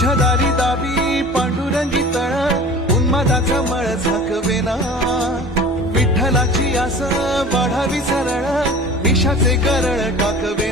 तुझ्या दारी दाबी पांडुरंगी तळ उन्मादाचा मळ झाकवेना विठ्ठलाची आस वाढावी सरळ विषाचे गरळ टाकवे